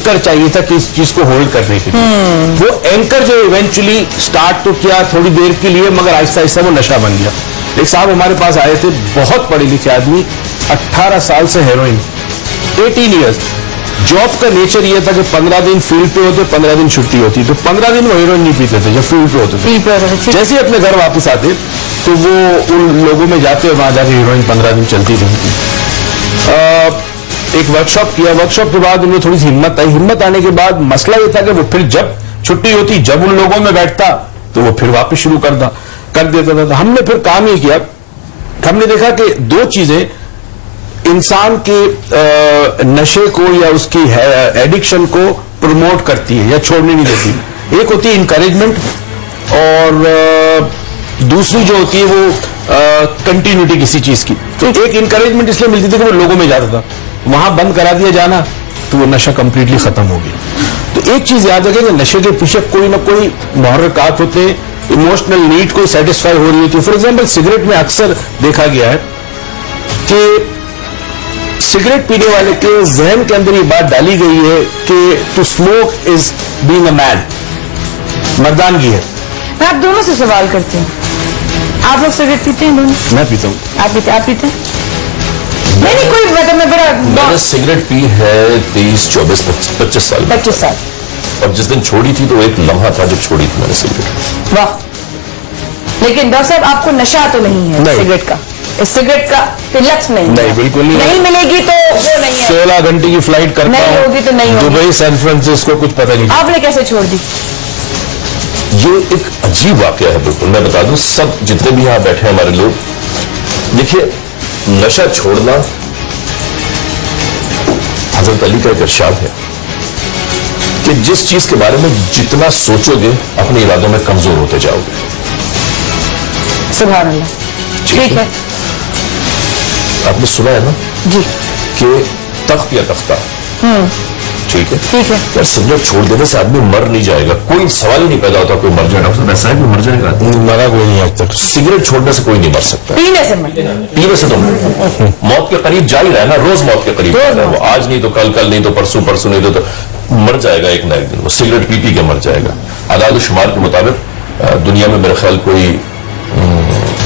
Anchor चाहिए था कि इस चीज को होल्ड करने के लिए। वो एंकर जो इवेंचुअली स्टार्ट तो किया थोड़ी देर के लिए, मगर आहिस्ता आहिस्ता वो नशा बन गया। एक साहब हमारे पास आए थे, बहुत पढ़े लिखे आदमी, 18 साल से हेरोइन, 18 ईयर्स। जॉब का नेचर ये था कि 15 दिन फील्ड पे होते, 15 दिन छुट्टी होती, तो 15 दिन वो हेरोइन नहीं पीते थे जब फील्ड पे होते थे। जैसे ही अपने घर वापस आते तो वो उन लोगों में जाते, वहां जाके हेरोइन 15 दिन चलती थी। एक वर्कशॉप किया, वर्कशॉप के बाद उन्हें थोड़ी सी हिम्मत आई। हिम्मत आने के बाद मसला ये था कि वो फिर जब छुट्टी होती, जब उन लोगों में बैठता तो वो फिर वापस शुरू कर देता था। हमने फिर काम ये किया, हमने देखा कि दो चीजें इंसान के नशे को या उसकी एडिक्शन को प्रमोट करती है या छोड़ने नहीं देती। एक होती है इंकरेजमेंट, और दूसरी जो होती है वो कंटिन्यूटी किसी चीज की। तो एक इंकरेजमेंट इसलिए मिलती थी कि वो लोगों में जाता था, वहां बंद करा दिया जाना तो वो नशा कंप्लीटली खत्म हो गया। तो एक चीज याद रखें कि नशे के पीछे कोई ना कोई मुहर्रिकात होते हैं, इमोशनल नीड को सेटिस्फाई हो रही होती है। फॉर एग्जाम्पल सिगरेट में अक्सर देखा गया है कि सिगरेट पीने वाले के जहन के अंदर ये बात डाली गई है कि to smoke is being a man, मर्दानगी है। मैं आप दोनों से सवाल करती हूँ, आप लोग सिगरेट पीते हैं दोनों? मैं पीता हूँ। आप पीते हैं? नहीं कोई मतलब मैंने सिगरेट पी है 23, 24, 25 साल। 25 साल। और जिस दिन छोड़ी थी तो एक लम्हा था जब छोड़ी थी मैंने सिगरेट। वाह। लेकिन डॉक्टर साहब आपको नशा तो नहीं है सिगरेट का? इस सिगरेट का लक्ष्य नहीं, बिल्कुल नहीं मिलेगी तो वो नहीं है। 16 घंटे की फ्लाइट करता नहीं होगी तो नहीं होगी। दुबई, सैन फ्रांसिस्को, कुछ पता नहीं। आपने कैसे छोड़ दी? ये एक अजीब वाकया है। बिल्कुल मैं बता दूं, सब जितने भी यहां बैठे हैं हमारे लोग, देखिए नशा छोड़ना हजरत अली का एक इरशाद है कि जिस चीज के बारे में जितना सोचोगे अपने इरादों में कमजोर होते जाओगे। सुभान अल्लाह। ठीक है। आपने सुना है ना जी कि तख्त या तख्ता, ठीक है, ठीक है। यार सिगरेट छोड़ देने से आदमी मर नहीं जाएगा, कोई सवाल ही नहीं पैदा होता कोई मर जाएगा। डॉक्टर ऐसा है कि मर जाएगा? मरा कोई नहीं आज तक। सिगरेट छोड़ने से कोई नहीं मर सकता। पीने से तो मौत के करीब जा ही रहा है ना, रोज मौत के करीब जा रहा है वो। आज नहीं तो कल, कल नहीं तो परसों, परसों नहीं तो मर जाएगा एक ना एक दिन। वो सिगरेट पी के मर जाएगा। आदाद शुमार के मुताबिक दुनिया में मेरे ख्याल कोई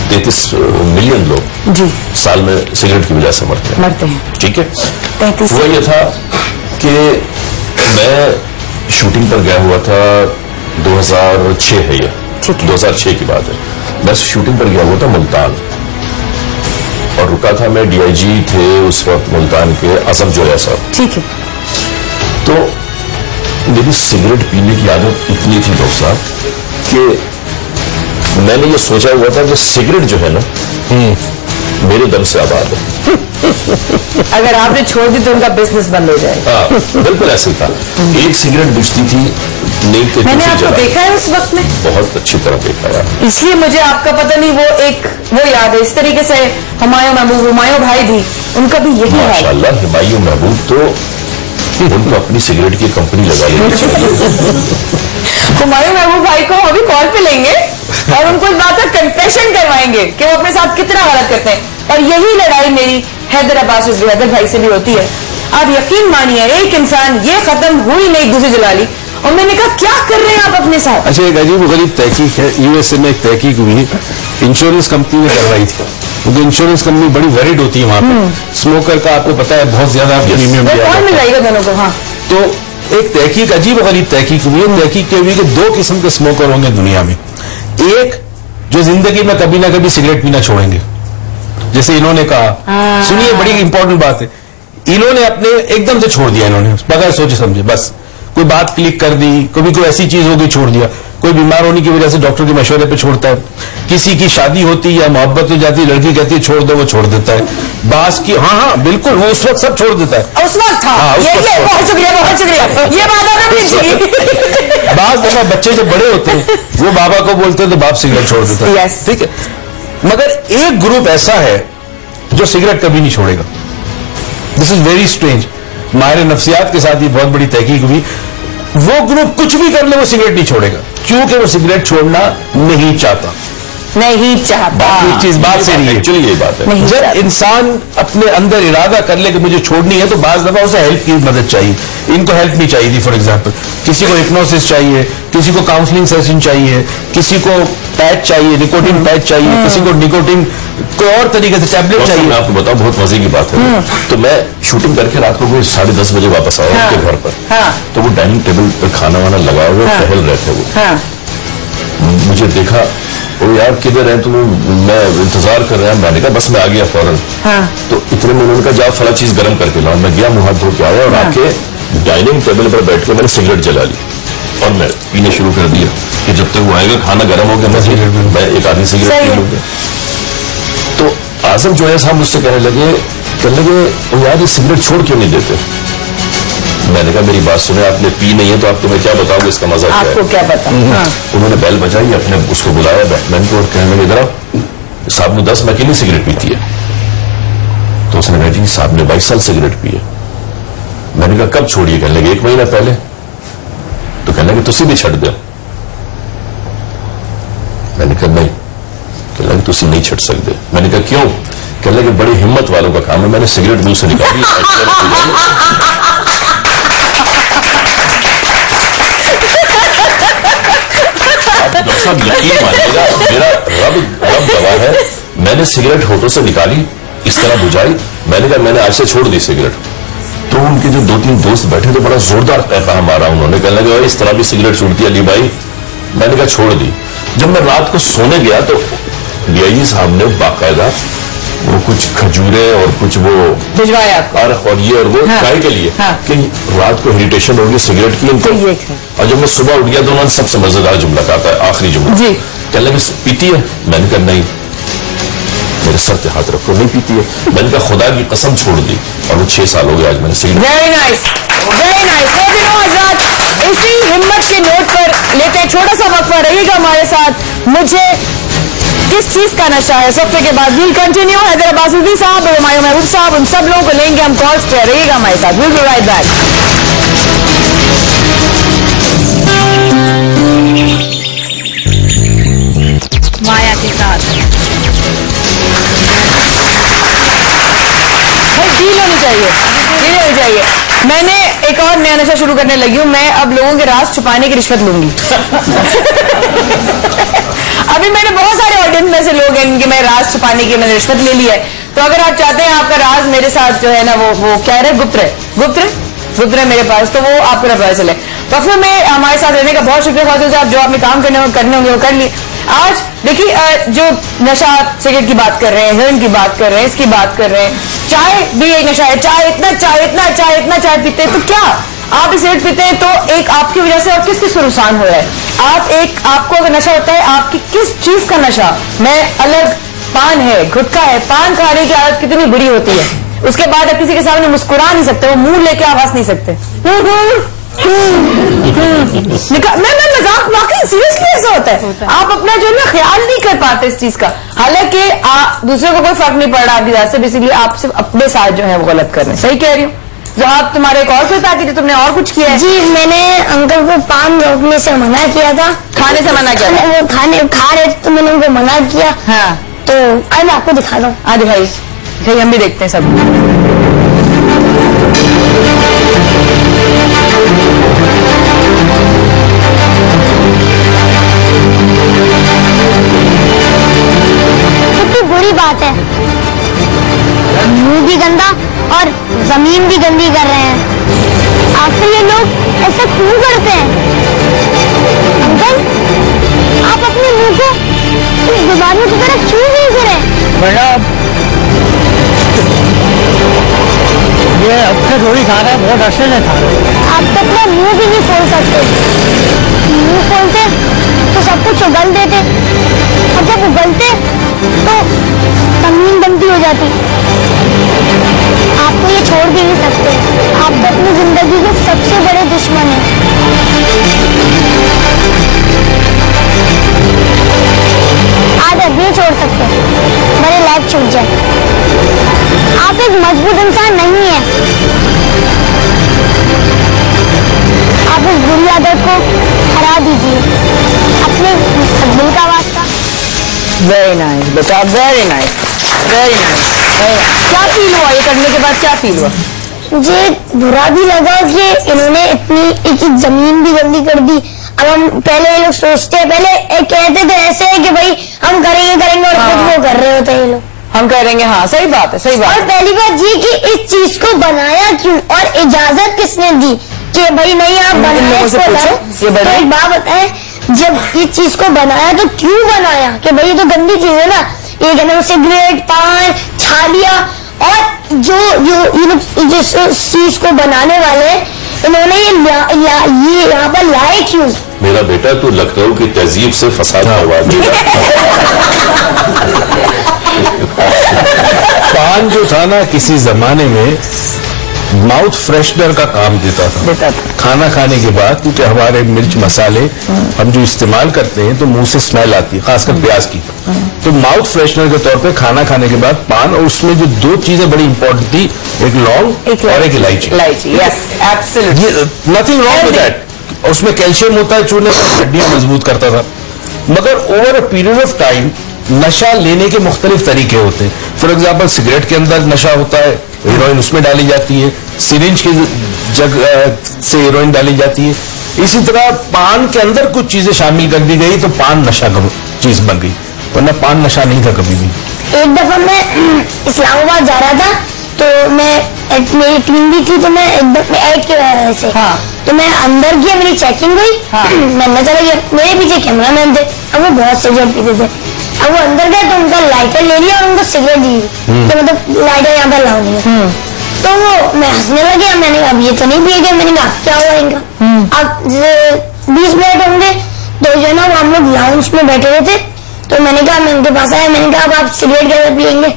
33 मिलियन लोग जी साल में सिगरेट की वजह से मरते हैं। ठीक है। वो ये था कि मैं शूटिंग पर गया हुआ था, 2006 है ये, 2006 की बात है। मैं शूटिंग पर गया हुआ था मुल्तान, और रुका था मैं, डीआईजी थे उस वक्त मुल्तान के, आजम जोया साहब। ठीक है। तो मेरी सिगरेट पीने की आदत इतनी थी डॉक्टर साहब कि मैंने ये सोचा हुआ था कि सिगरेट जो है ना मेरे दम से आबाद है। अगर आपने छोड़ दी तो उनका बिजनेस बंद हो जाएगा। हाँ बिल्कुल ऐसे ही था। एक सिगरेट बुझती थी नहीं तो मैंने आपको देखा है उस वक्त में, बहुत अच्छी तरह देखा है, इसलिए मुझे आपका पता नहीं वो याद है। इस तरीके से हुमायूं महबूब, हुमायूं भाई भी, उनका भी यही हाल। माशाल्लाह हुमायूं महबूब तो उनको अपनी सिगरेट की कंपनी लगा लेनी चाहिए। हुमायूं महबूब भाई को अभी कॉल पे लेंगे और उनको इस बात का कन्फेशन करवाएंगे कि वो अपने साथ कितना गलत करते हैं। और यही लड़ाई मेरी हैदर अब्बास हैदर भाई से भी होती है। आप यकीन मानिए, एक इंसान ये खत्म हुई नहीं, दूसरी जला ली। और मैंने कहा क्या कर रहे हैं आप अपने साथ? अच्छा, एक अजीब गरीब तहकीक है, यूएसए में एक तहकीक हुई, इंश्योरेंस कंपनी ने करवाई थी, क्योंकि इंश्योरेंस कंपनी बड़ी वरीड होती है वहां पे। स्मोकर का आपको पता है बहुत ज्यादा प्रीमियम दिया कौन मिल जाएगा दोनों को। हाँ, तो एक तहकीक, अजीब गरीब तहकीक हुई है। तहकीक क्या हुई कि 2 किस्म के स्मोकर होंगे दुनिया में। एक जो जिंदगी में कभी ना कभी सिगरेट पीना छोड़ेंगे, जैसे इन्होंने कहा। सुनिए, बड़ी इंपॉर्टेंट बात है, इन्होंने अपने एकदम से छोड़ दिया, इन्होंने बगैर सोचे समझे, बस कोई बात क्लिक कर दी, कभी कोई ऐसी चीज हो गई छोड़ दिया, कोई बीमार होने की वजह से डॉक्टर के मशवरे पे छोड़ता है, किसी की शादी होती या मोहब्बत हो जाती, लड़की कहती है छोड़ दो, वो छोड़ देता है। बास की हाँ बिल्कुल, वो उस वक्त सब छोड़ देता है। उस वक्त था। बहुत शुक्रिया, बहुत शुक्रिया, ये बात आपने पूछी। बास दफा बच्चे जब बड़े होते हैं वो बाबा को बोलते हैं तो बाप सिगरेट छोड़ देता है। ठीक है, मगर एक ग्रुप ऐसा है जो सिगरेट कभी नहीं छोड़ेगा। This is very strange. माहिर नफ्सियात के साथ ये बहुत बड़ी तहकीक हुई। वो ग्रुप कुछ भी कर ले वो सिगरेट नहीं छोड़ेगा, क्योंकि वो सिगरेट छोड़ना नहीं चाहता। नहीं चाहता। एक चीज बात से नहीं है, एक्चुअली ये बात है, जब इंसान अपने अंदर इरादा कर ले कि मुझे छोड़नी है तो बाज दफा उसे हेल्प की मदद चाहिए। इनको हेल्प नहीं चाहिए थी। फॉर एग्जांपल किसी को हिप्नोसिस चाहिए, किसी को काउंसलिंग सेशन चाहिए, किसी को पैच चाहिए, निकोटिन पैच चाहिए, किसी को निकोटिन कोई और तरीके से टैबलेट चाहिए। मैं आपको बताऊं, बहुत मजे की बात है। तो मैं शूटिंग करके रात को 10:30 बजे वापस आया उनके घर पर। तो वो डाइनिंग टेबल पर खाना वाना लगाए हुए टहल रहे थे। वो मुझे देखा, ओ यार किधर है तुम, मैं इंतजार कर रहा हूं। मैंने कहा बस मैं आ गया फौरन। तो इतने में उन्होंने कहा जाओ फला चीज गर्म करके लाओ। मैं गया, मुंह हाथ धो के आया और आके डाइनिंग टेबल पर बैठ के मैंने सिगरेट जला ली और मैं पीने शुरू कर दिया कि जब तक वो आएगा खाना गर्म हो गया मैं एक आधी सिगरेट पी लूंगा। तो आजम जो है साहब मुझसे कहने लगे यार ये सिगरेट छोड़ क्यों नहीं देते। मैंने कहा मेरी बात सुने, आपने पी नहीं है तो आपको मैं क्या बताऊंगा इसका मजा क्या है। आपको क्या पता। उन्होंने बैल बजाई, अपने उसको बुलाया बैटमैन को और कहने लगे इधर साहब ने 10 में अकेली सिगरेट पीती है। तो उसने कहा जी साहब ने 22 साल सिगरेट पी है। मैंने कहा कब छोड़िए, कहने लगे 1 महीना पहले। तो कहने लगे तुसी भी छड़ दो। मैंने कहा नहीं। कहने लगे तुसी नहीं छड़ सकते। मैंने कहा क्यों। कहने लगे बड़ी हिम्मत वालों का काम है, मैंने सिगरेट मुंह से निकाली। डॉक्टर साहब यकीन मानिएगा, मेरा रब गवाह है, मैंने सिगरेट होठों से निकाली, इस तरह बुझाई। मैंने कहा मैंने आज से छोड़ दी सिगरेट। तो उनके जो 2-3 दोस्त बैठे थे बड़ा जोरदार कहता मारा उन्होंने, कहने लगे इस तरह भी सिगरेट छूटती अली भाई। मैंने कहा छोड़ दी। जब मैं रात को सोने गया तो डीआईजी साहब ने बाकायदा वो कुछ खजूरे और कुछ वो भिजवाया और ये और वो काय के लिए कि रात को इरिटेशन होगी सिगरेट की इनको। और जब मैं सुबह उठ गया तो उन्होंने सबसे मजेदार जुमला कहा था, आखिरी जुमला, कहने लगे पीती है। मैंने कहा नहीं। मेरे सर पे हाथ रखो, नहीं पीती है। मैंने कहा खुदा की कसम छोड़ दी और वो 6 साल हो गए आज मैंने cigarette. Very nice, very nice. हजरात इसी हिम्मत के नोट पर लेते हैं छोटा सा वक्फा, रहिएगा हमारे साथ। मुझे किस चीज का नशा है, वक्फे के बाद विल कंटिन्यू। हैदर अब्बास उद्दी साहब और हुमायूं महबूब साहब, उन सब लोगों को लेंगे हम कॉल्स पे, रहिएगा हमारे साथ। Will be right back. Maya के साथ डील होनी चाहिए, डील होनी चाहिए। मैंने एक और नया नशा शुरू करने लगी हूं। मैं अब लोगों के राज छुपाने की रिश्वत लूंगी। अभी मैंने बहुत सारे ऑडियंस में से लोग हैं इनके मैं राज छुपाने की मैंने रिश्वत ले ली है। तो अगर आप चाहते हैं आपका राज मेरे साथ जो है ना वो क्या है, गुप्त रहे मेरे पास, तो वो आपको ना पता चले। तो फिर मैं हमारे साथ रहने का बहुत शुक्रिया खाते साहब, जो आपने काम करने होंगे वो कर लिए। आज देखिए जो नशा, सिगरेट की बात कर रहे हैं, हेरोइन की बात कर रहे हैं, इसकी बात कर रहे हैं, चाय भी एक नशा है। चाय इतना चाय पीते हैं तो क्या आप भी सिगरेट पीते हैं तो एक आपकी वजह से और किस किस को नुकसान हो रहा है। आपको अगर नशा होता है, आपकी किस चीज का नशा, मैं अलग, पान है, गुटखा है, पान खाने की आदत कितनी बुरी होती है। उसके बाद आप किसी के सामने मुस्कुरा नहीं सकते, वो मुंह लेके आप हंस नहीं सकते। मैं मजाक, वाकई सीरियसली ऐसा होता है। आप अपना जो है ना ख्याल नहीं कर पाते इस चीज का, हालांकि दूसरे को कोई फर्क नहीं पड़ रहा आपकी वजह से, इसीलिए आप सिर्फ अपने साथ जो है वो गलत कर रहे हैं। सही कह रही हूँ। जो आप तुम्हारे एक और फिर आती थी, तुमने और कुछ किया है? जी, मैंने अंकल को पान रोकने से मना किया था। खाने से मना किया? वो खा रहे थे तो मैंने उनको मना किया। हाँ, तो आज मैं आपको दिखा दूँ। हाँ दिखाइए, हम भी देखते हैं सब। कितनी बुरी बात है, मुंह भी गंदा और जमीन भी गंदी कर रहे हैं। आखिर ये लोग ऐसा क्यों करते हैं? अंकल, आप अपने मुंह को इस बीमारियों की तरफ क्यों नहीं करें? बेटा ये अब से थोड़ी खा रहा है, बहुत अच्छे से खा रहा है। आप तो अपना मुंह भी नहीं खोल सकते। मुंह खोलते तो सब कुछ उगल देते, और जब उगलते तो जमीन बनती हो जाती। आप तो ये छोड़ भी नहीं सकते, आप तो अपनी जिंदगी के सबसे बड़े दुश्मन हैं। आज अब नहीं छोड़ सकते, मेरे लाइफ छूट जाए। आप एक मजबूत इंसान नहीं है। आप इस बुरी आदत को हरा दीजिए, अपने मुस्तकबिल का वास्ता। वेरी नाइस बेटा, वेरी नाइस, वेरी नाइस। क्या फील हुआ ये करने के बाद, क्या फील हुआ? मुझे बुरा भी लगा कि इन्होंने इतनी एक जमीन भी गंदी कर दी। अब हम पहले ये लोग सोचते हैं, पहले कहते थे ऐसे है कि भाई हम करेंगे और खुद वो कर रहे होते हैं ये लोग। हम करेंगे, हाँ सही बात है, सही बात। और पहली बात ये कि इस चीज को बनाया क्यों और इजाजत किसने दी कि भाई नहीं आप बनाए इसको लाओ। तो एक बात बताए, जब इस चीज को बनाया तो क्यों बनाया कि भाई ये तो गंदी चीज है ना, ये कहना सिगरेट, पान, छालिया, और जो ये लोग जिस चीज को बनाने वाले इन्होंने ये यहाँ पर लाए क्यों? मेरा बेटा तो लखनऊ की तहजीब से फसाद करवा दिया। पान जो था ना किसी जमाने में माउथ फ्रेशनर का काम देता था खाना खाने के बाद, क्योंकि हमारे मिर्च मसाले हम जो इस्तेमाल करते हैं तो मुंह से स्मेल आती है, खासकर प्याज की। तो माउथ फ्रेशनर के तौर पे खाना खाने के बाद पान, और उसमें जो दो चीजें बड़ी इंपॉर्टेंट थी, एक लौंग और एक इलायची। Yes absolutely, nothing wrong with that. उसमें कैल्शियम होता है, चूने से हड्डियां मजबूत करता था। मगर over a period of time नशा लेने के मुख्तलिफ तरीके होते हैं। फॉर एग्जाम्पल सिगरेट के अंदर नशा होता है, हेरोइन उसमें डाली जाती है, सिरिंज की जग से हेरोइन डाली जाती है। इसी तरह पान के अंदर कुछ चीजें शामिल कर दी गई तो पान नशा चीज बन गई, वरना पान नशा नहीं था कभी भी। एक दफा मैं इस्लामाबाद जा रहा था तो मेरी टीम भी थी, तो मैं एकदम ऐड के वजह से तो मैं अंदर गया, मेरी चेकिंग हुई, मैं चला गया, मेरे पीछे कैमरा मैन थे, अब वो बहुत सिगरेट पीते थे। अब वो अंदर गए तो उनका लाइटर ले लिया और उनको सिगरेट दी, तो मतलब लाइटर यहाँ पर लाओ नहीं। तो वो मैं हंसने लगे, मैंने कहा अब ये तो नहीं पिएगा, मैंने कहा क्या हुआ इनका। अब 20 मिनट होंगे तो जो ना हम लोग लाउंज में बैठे हुए थे, तो मैंने कहा, मैं उनके पास आया, मैंने कहा अब आप सिगरेट कैसे पियेंगे?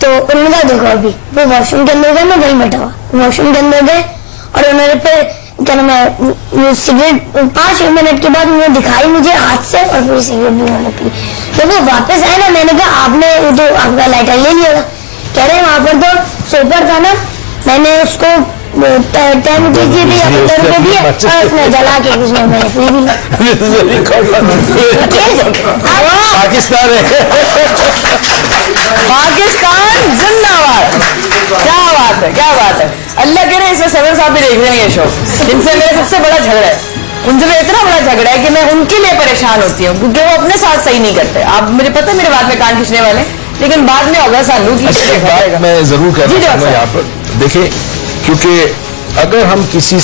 तो उन्होंने कहा देखो अभी वो वॉशरूम के अंदर गए, मैं वहीं बैठा हुआ, वॉशरूम के अंदर गए और उन्होंने फिर क्या नाम है सिगरेट 5 मिनट के बाद उन्होंने दिखाई मुझे हाथ से, और फिर सिगरेट भी उन्होंने पी। जब वो वापस आए ना, मैंने कहा आपने तो आपका लाइटर ले लिया था। कह रहे वहां पर तो सोपर था ना, मैंने उसको 10 रुपये दिए थे या 15 रुपये दिए और उसने जला के कुछ नहीं, मैंने पी भी। पाकिस्तान है, पाकिस्तान जिंदाबाद। क्या बात है, क्या बात है। अल्लाह करे इसमें सदर साहब भी देख रहे हैं ये शो, जिनसे मेरा सबसे बड़ा झगड़ा है, उनसे मेरा इतना बड़ा झगड़ा है कि मैं उनके लिए परेशान होती हूँ क्योंकि वो अपने साथ सही नहीं करते। आप मुझे पता है मेरे बाद में कान खींचने वाले, लेकिन बाद में होगा सालू की। एक बात मैं जरूर कहना चाहूंगा यहाँ पर, देखिए, क्योंकि अगर हम किसी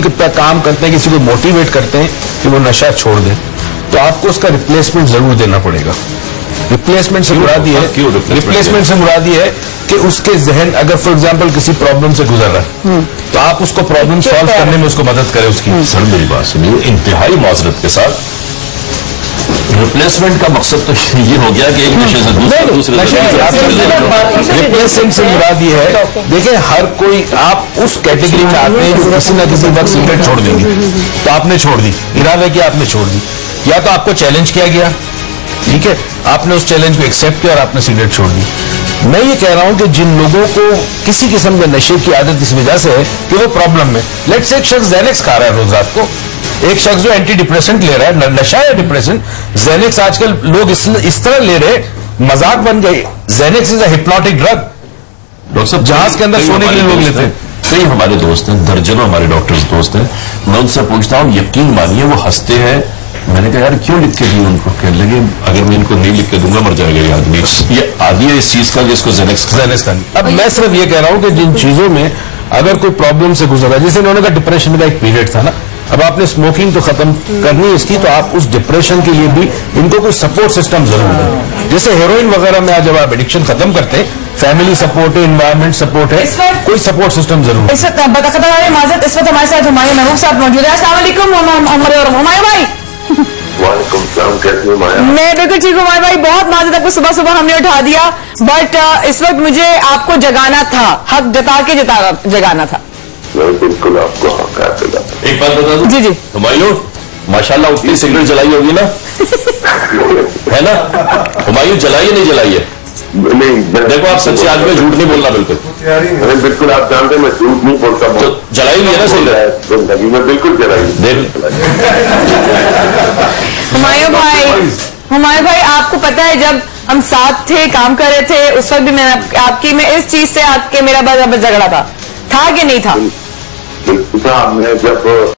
का काम करते हैं, किसी को मोटिवेट करते हैं कि वो नशा छोड़ दे, तो आपको उसका रिप्लेसमेंट जरूर देना पड़ेगा। रिप्लेसमेंट से मुराद ये है, रिप्लेसमेंट से मुराद ये है कि उसके जहन, अगर फॉर एग्जांपल किसी प्रॉब्लम से गुजर रहा है तो आप उसको प्रॉब्लम सॉल्व करने में उसको मदद करें उसकी। सर मेरी बात सुनिए, इंतहाई माजरत के साथ, रिप्लेसमेंट का मकसद तो ये हो गया कि एक नशे से दूसरे रिप्लेसमेंट से मुराद ये है, देखिए हर कोई, आप उस कैटेगरी में आते हैं जो किसी न किसी वक्त सिगरेट छोड़ देंगे, तो आपने छोड़ दी, इरादा किया आपने छोड़ दी, या तो आपको चैलेंज किया गया, ठीक है, आपने उस चैलेंज को एक्सेप्ट किया और आपने सिगरेट छोड़ दी। मैं ये कह रहा हूं कि जिन लोगों को किसी किस्म के नशे की आदत इस वजह से है कि वो प्रॉब्लम में, लेट्स से एक शख्स ज़ैनेक्स खा रहा है रोज रात को, एक शख्स जो एंटी डिप्रेसेंट ले रहा है, नशा या डिप्रेशन, ज़ैनेक्स आजकल लोग इस तरह ले रहे, मजाक बन गई। Xanax is a hypnotic drug, doctor साहब जहाज के अंदर सोने के लिए लोग लेते हैं। कई हमारे दोस्त हैं, दर्जनों हमारे डॉक्टर्स दोस्त हैं, मैं उनसे पूछता हूँ, यकीन मानिए वो हंसते हैं। मैंने कहा यार क्यों लिख के दी उनको? कहने लगे अगर मैं इनको नहीं लिख के दूंगा मर जाएगा ये आदमी। ये आदि है इस चीज का जिसको ज़ैनेक्स का। अब मैं सिर्फ ये कह रहा हूं कि जिन चीजों में अगर कोई प्रॉब्लम से गुजर रहा है, जैसे इन्होंने कहा डिप्रेशन का एक पीरियड था ना, अब आपने स्मोकिंग तो खत्म करनी है इसकी, तो आप उस डिप्रेशन के लिए भी इनको कोई सपोर्ट सिस्टम जरूर है। जैसे हेरोइन वगैरह में आज जब आप एडिक्शन खत्म करते हैं, फैमिली सपोर्ट है, इन्वायरमेंट सपोर्ट है, कोई सपोर्ट सिस्टम जरूर है। इस वक्त माजरत, इस वक्त हमारे साथ हुमायूं महबूब साहब मौजूद है। अस्सलाम वालेकुम हुमायूं भाई। वालेकुम सलाम, कैसे हो माया? मैं बिल्कुल ठीक हूँ माया भाई, बहुत माजरत, आपको सुबह सुबह हमने उठा दिया, बट इस वक्त मुझे आपको जगाना था, हक जता के जगाना था। मैं बिल्कुल आपको हक दिला। एक बात बता दूं? जी जी हुमायूं, माशाल्लाह उतनी सिगरेट जलाई होगी ना? है ना? हुमायूं जलाई नहीं जलाई है? नहीं, देखो आप सच्चे आदमी, झूठ नहीं बोलना बिल्कुल। अरे बिल्कुल, आप जानते हैं मैं झूठ नहीं बोलता। तो जलाई हुई है ना सिगरेट? जिंदगी में बिल्कुल जलाई। देख हुमायूं भाई, हुमायूं भाई, आपको पता है जब हम साथ थे, काम कर रहे थे, उस वक्त भी मैंने आपकी में इस चीज से आपके मेरा बराबर झगड़ा था कि नहीं था? बिल्कुल था। मैं जब